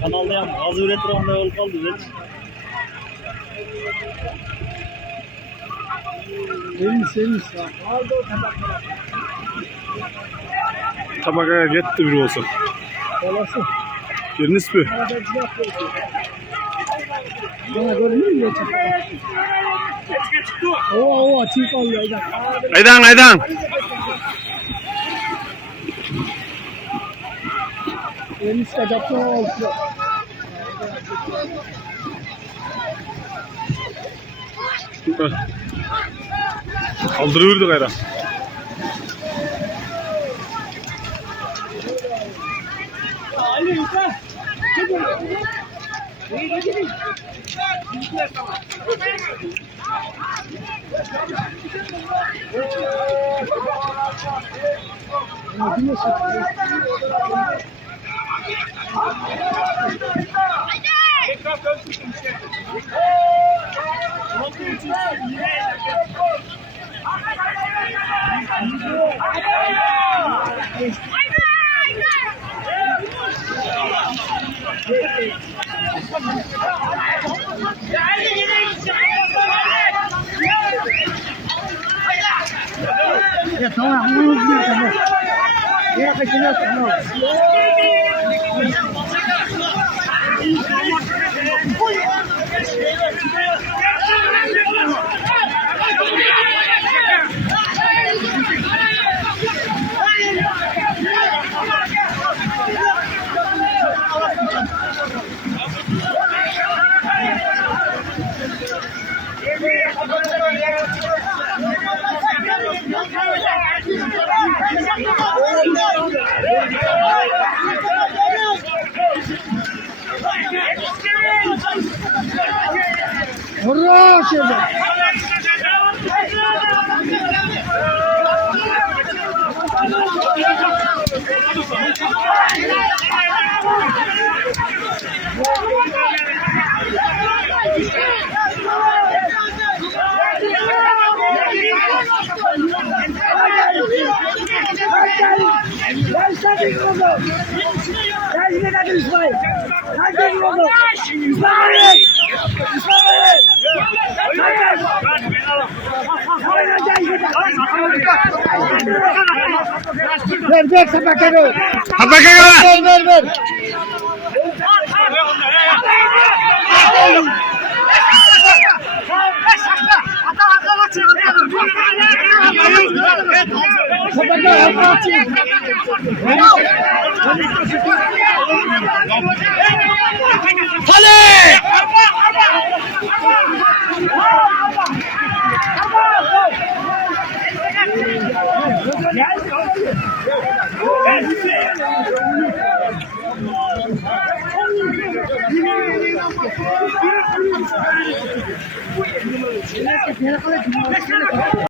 Kanalda yap. Az üretir onda yol kaldı. Elmiş. Tabaka gitti bir olsun. Olası. Biriniz mi? Bana görünüyor mu? Oo, çiğ kalıyor. Aydan. Elmiş kaçakçı oldu. Kaldırıverdi gayra. Ali yukarı. Ya tamam, tamam. Ya kaçınıyor tamam. Hurra şöyle. Ver tabakayı. Ver.